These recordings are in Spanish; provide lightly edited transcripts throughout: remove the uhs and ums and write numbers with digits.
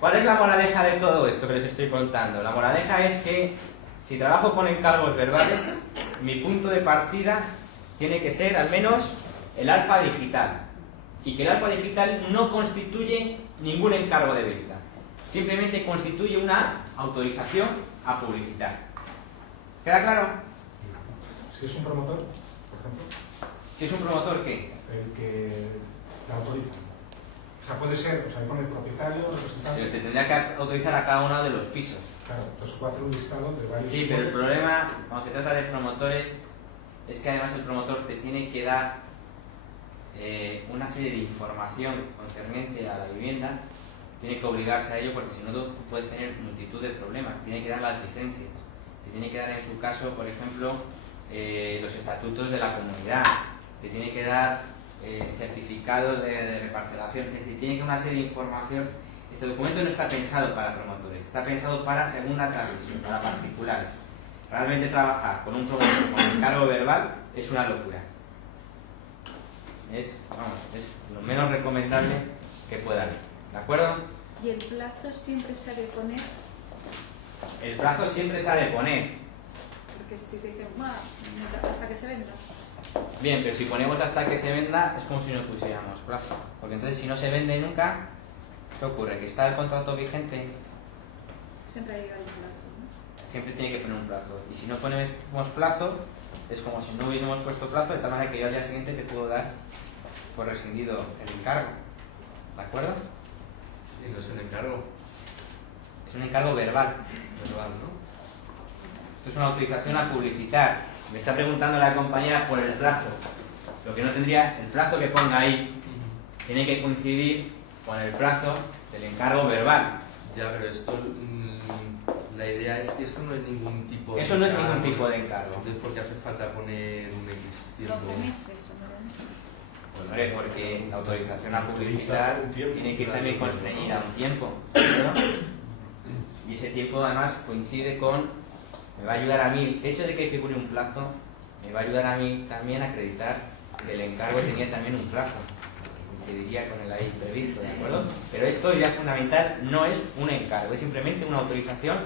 ¿Cuál es la moraleja de todo esto que les estoy contando? La moraleja es que si trabajo con encargos verbales, mi punto de partida tiene que ser al menos el alfa digital. Y que el alfa digital no constituye ningún encargo de venta. Simplemente constituye una autorización a publicitar. ¿Queda claro? Si es un promotor, por ejemplo. Si es un promotor, ¿qué? El que la autoriza. O sea, puede ser, o sea, pone el propietario, representante. Te tendría que autorizar a cada uno de los pisos. Claro, entonces puede hacer un listado de varios. Sí, pero el problema, cuando se trata de promotores, es que además el promotor te tiene que dar una serie de información concerniente a la vivienda, tiene que obligarse a ello porque si no tú puedes tener multitud de problemas. Tiene que dar las licencias, te tiene que dar en su caso, por ejemplo, los estatutos de la comunidad, te tiene que dar certificados de reparcelación, es decir, tiene que dar una serie de información. Este documento no está pensado para promotores, está pensado para segunda transmisión, para particulares. Realmente trabajar con un promotor con encargo verbal es una locura. Es lo menos recomendable que pueda haber. ¿De acuerdo? ¿Y el plazo siempre se ha de poner? El plazo siempre se ha de poner. Porque si te dicen, hasta que se venda. Bien, pero si ponemos hasta que se venda, es como si no pusiéramos plazo. Porque entonces si no se vende nunca, ¿qué ocurre? Que está el contrato vigente. Siempre hay un plazo, ¿no? Siempre tiene que poner un plazo. Y si no ponemos plazo, es como si no hubiésemos puesto plazo, de tal manera que yo al día siguiente te puedo dar por rescindido el encargo. ¿De acuerdo? Eso es un encargo. Es un encargo verbal. Verbal, ¿no? Esto es una autorización a publicitar. Me está preguntando la compañera por el plazo. Lo que no tendría, el plazo que ponga ahí, tiene que coincidir con el plazo del encargo verbal. Ya, pero esto, la idea es que esto no es ningún tipo de Eso no es encargo. ningún tipo de encargo. Entonces, ¿por qué hace falta poner un X tiempo? 12 meses, ¿no? Hombre, porque la autorización a publicitar tiene que ir también constreñida a un tiempo, ¿no? Y ese tiempo además coincide con, me va a ayudar a mí, el hecho de que figure un plazo, me va a ayudar a mí también a acreditar que el encargo tenía también un plazo, coincidiría con el ahí previsto, ¿de acuerdo? Pero esto, idea fundamental, no es un encargo, es simplemente una autorización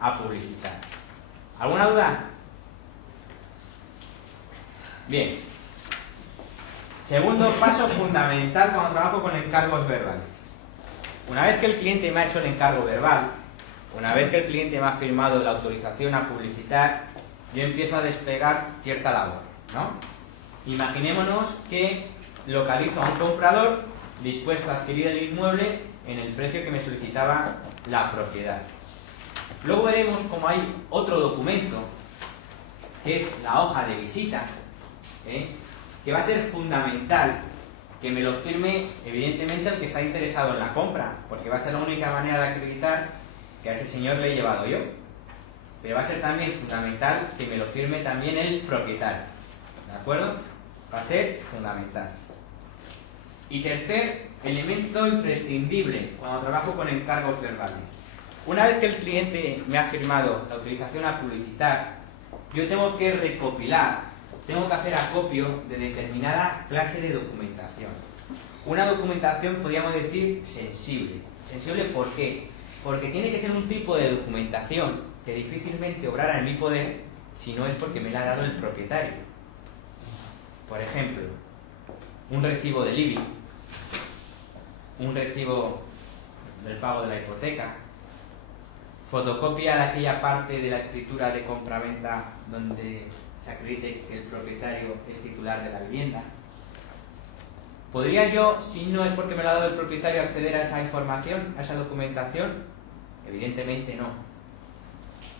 a publicitar. ¿Alguna duda? Bien. Segundo paso fundamental cuando trabajo con encargos verbales. Una vez que el cliente me ha hecho el encargo verbal, una vez que el cliente me ha firmado la autorización a publicitar, yo empiezo a desplegar cierta labor, ¿no? Imaginémonos que localizo a un comprador dispuesto a adquirir el inmueble en el precio que me solicitaba la propiedad. Luego veremos cómo hay otro documento, que es la hoja de visita, que va a ser fundamental que me lo firme, evidentemente, el que está interesado en la compra, porque va a ser la única manera de acreditar que a ese señor le he llevado yo. Pero va a ser también fundamental que me lo firme también el propietario. ¿De acuerdo? Va a ser fundamental. Y tercer elemento imprescindible cuando trabajo con encargos verbales. Una vez que el cliente me ha firmado la autorización a publicitar, yo tengo que recopilar, tengo que hacer acopio de determinada clase de documentación. Una documentación, podríamos decir, sensible. ¿Sensible por qué? Porque tiene que ser un tipo de documentación que difícilmente obrara en mi poder si no es porque me la ha dado el propietario. Por ejemplo, un recibo del IBI, un recibo del pago de la hipoteca, fotocopia de aquella parte de la escritura de compraventa donde se acredite que el propietario es titular de la vivienda. ¿Podría yo, si no es porque me lo ha dado el propietario, acceder a esa información, a esa documentación? Evidentemente no.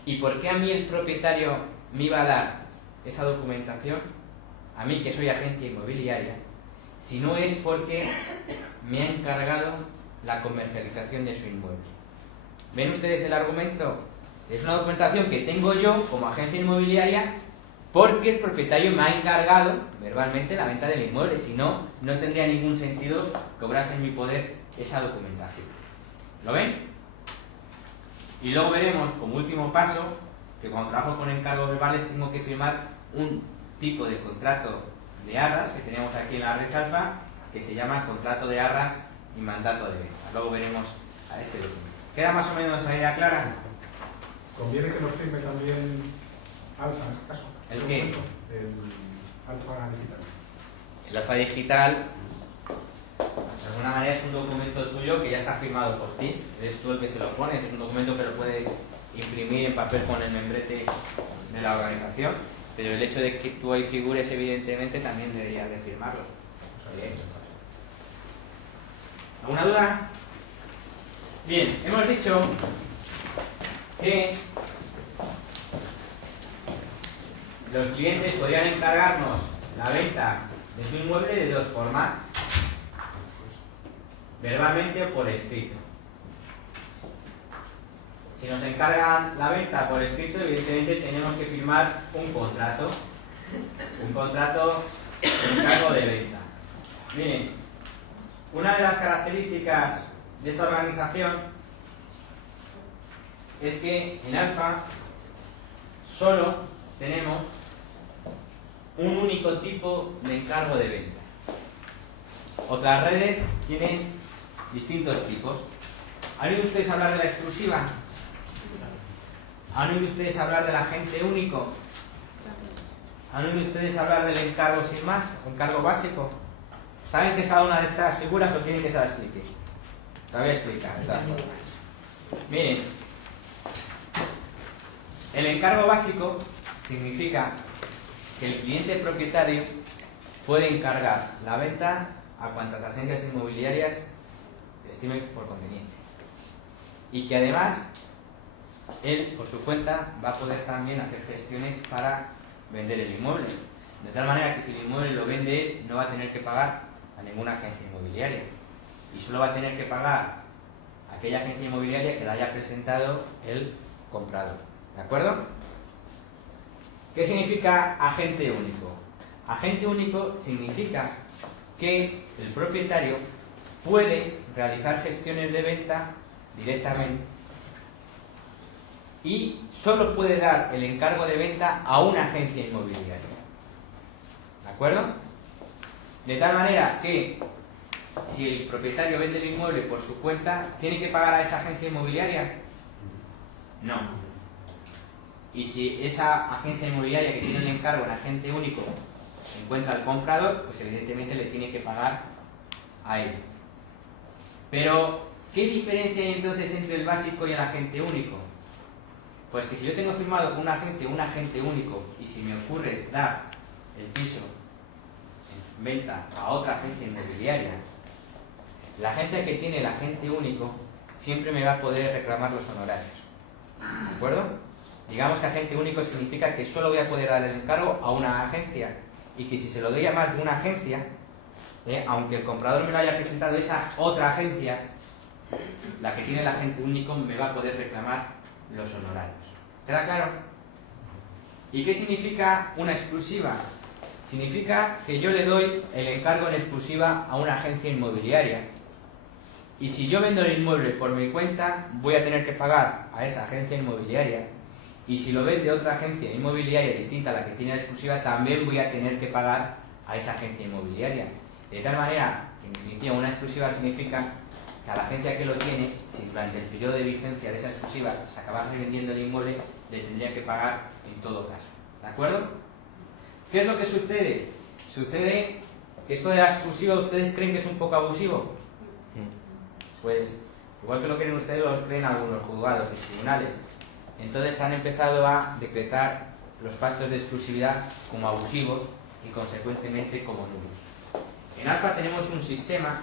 ¿Y por qué a mí el propietario me iba a dar esa documentación? A mí, que soy agencia inmobiliaria, si no es porque me ha encargado la comercialización de su inmueble. ¿Ven ustedes el argumento? Es una documentación que tengo yo como agencia inmobiliaria porque el propietario me ha encargado verbalmente la venta del inmueble. Si no, no tendría ningún sentido que obrase en mi poder esa documentación. ¿Lo ven? Y luego veremos, como último paso, que cuando trabajo con encargos verbales tengo que firmar un tipo de contrato de arras que tenemos aquí en la red alfa, que se llama contrato de arras y mandato de venta. Luego veremos a ese documento. ¿Queda más o menos la idea clara? Conviene que lo firme también Alfa en este caso. ¿El qué? El Alfa Digital. El alfa digital, de alguna manera, es un documento tuyo que ya está firmado por ti. Eres tú el que se lo pones. Es un documento que lo puedes imprimir en papel con el membrete de la organización. Pero el hecho de que tú ahí figures, evidentemente, también deberías de firmarlo. Bien. ¿Alguna duda? Bien, hemos dicho que los clientes podrían encargarnos la venta de su inmueble de dos formas: verbalmente o por escrito. Si nos encargan la venta por escrito, evidentemente tenemos que firmar un contrato de encargo de venta. Miren, una de las características de esta organización es que en Alfa solo tenemos un único tipo de encargo de venta. Otras redes tienen distintos tipos. ¿Han oído ustedes hablar de la exclusiva? ¿Han oído ustedes hablar del agente único? ¿Han oído ustedes hablar del encargo sin más, encargo básico? ¿Saben qué es cada una de estas figuras o quieren que se las explique? Se las voy a explicar, de todas formas. Miren, el encargo básico significa que el cliente propietario puede encargar la venta a cuantas agencias inmobiliarias estime por conveniente. Y que además él, por su cuenta, va a poder también hacer gestiones para vender el inmueble. De tal manera que si el inmueble lo vende él, no va a tener que pagar a ninguna agencia inmobiliaria. Y solo va a tener que pagar a aquella agencia inmobiliaria que le haya presentado el comprador. ¿De acuerdo? ¿Qué significa agente único? Agente único significa que el propietario puede realizar gestiones de venta directamente y solo puede dar el encargo de venta a una agencia inmobiliaria. ¿De acuerdo? De tal manera que si el propietario vende el inmueble por su cuenta, ¿tiene que pagar a esa agencia inmobiliaria? No. Y si esa agencia inmobiliaria que tiene el encargo en agente único encuentra al comprador, pues evidentemente le tiene que pagar a él. Pero, ¿qué diferencia hay entonces entre el básico y el agente único? Pues que si yo tengo firmado con un agente único, y si me ocurre dar el piso en venta a otra agencia inmobiliaria, la agencia que tiene el agente único siempre me va a poder reclamar los honorarios. ¿De acuerdo? Digamos que agente único significa que solo voy a poder dar el encargo a una agencia, y que si se lo doy a más de una agencia, aunque el comprador me lo haya presentado esa otra agencia, la que tiene el agente único me va a poder reclamar los honorarios. ¿Queda claro? ¿Y qué significa una exclusiva? Significa que yo le doy el encargo en exclusiva a una agencia inmobiliaria, y si yo vendo el inmueble por mi cuenta, voy a tener que pagar a esa agencia inmobiliaria, y si lo vende otra agencia inmobiliaria distinta a la que tiene la exclusiva, también voy a tener que pagar a esa agencia inmobiliaria. De tal manera, en definitiva, una exclusiva significa que a la agencia que lo tiene, si durante el periodo de vigencia de esa exclusiva se acabase vendiendo el inmueble, le tendría que pagar en todo caso. ¿De acuerdo? ¿Qué es lo que sucede? Sucede que esto de la exclusiva, ¿ustedes creen que es un poco abusivo? Pues, igual que lo creen ustedes, lo creen algunos juzgados y tribunales. Entonces han empezado a decretar los pactos de exclusividad como abusivos y consecuentemente como nulos. En Alfa tenemos un sistema,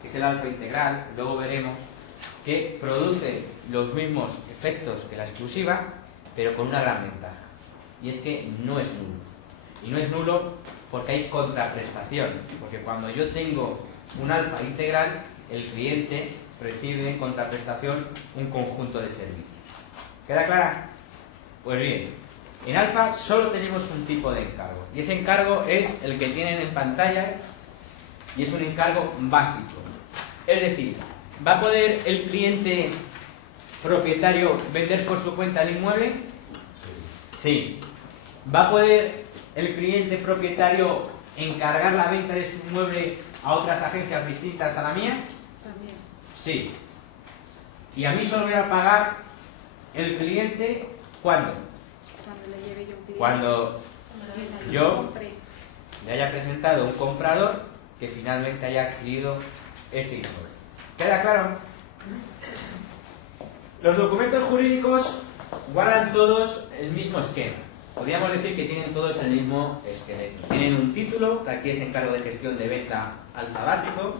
que es el Alfa integral, luego veremos, que produce los mismos efectos que la exclusiva, pero con una gran ventaja. Y es que no es nulo. Y no es nulo porque hay contraprestación. Porque cuando yo tengo un Alfa integral, el cliente recibe en contraprestación un conjunto de servicios. ¿Queda clara? Pues bien, en Alfa solo tenemos un tipo de encargo. Y ese encargo es el que tienen en pantalla, y es un encargo básico. Es decir, ¿va a poder el cliente propietario vender por su cuenta el inmueble? Sí. ¿Va a poder el cliente propietario encargar la venta de su inmueble a otras agencias distintas a la mía? También. Sí. Y a mí solo voy a pagar el cliente, ¿cuándo? Cuando le lleve yo un cliente. Cuando Y yo compre. le haya presentado un comprador que finalmente haya adquirido ese inmueble. ¿Queda claro? Los documentos jurídicos guardan todos el mismo esquema. Podríamos decir que tienen todos el mismo esqueleto. Tienen un título, que aquí es encargo de gestión de venta alfa básico.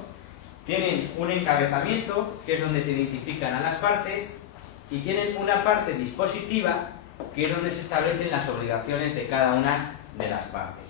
Tienen un encabezamiento, que es donde se identifican a las partes. Y tienen una parte dispositiva, que es donde se establecen las obligaciones de cada una de las partes.